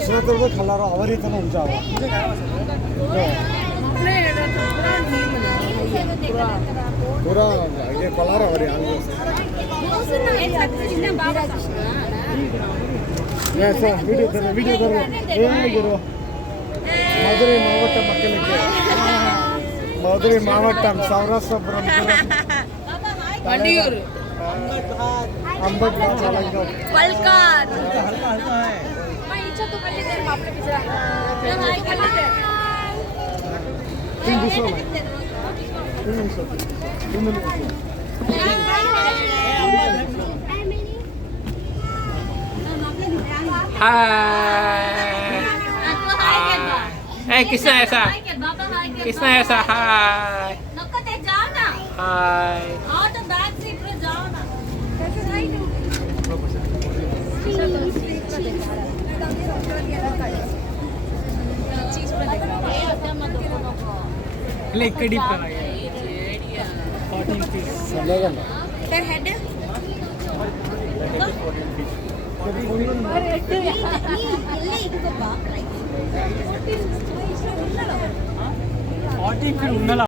दूसरा तो वो कलर और ही तो ना उनका पूरा ये कलर और यहाँ ये सर वीडियो करो ये करो मधुरी मावट्टम सौराष्ट्रपुरम वंडियूर अंबट पलकान Hai, kisna ऐसा हाय हाय ले कड़ी पर आ गया 14 feet चलेगा ना सर हेड feet उन्नला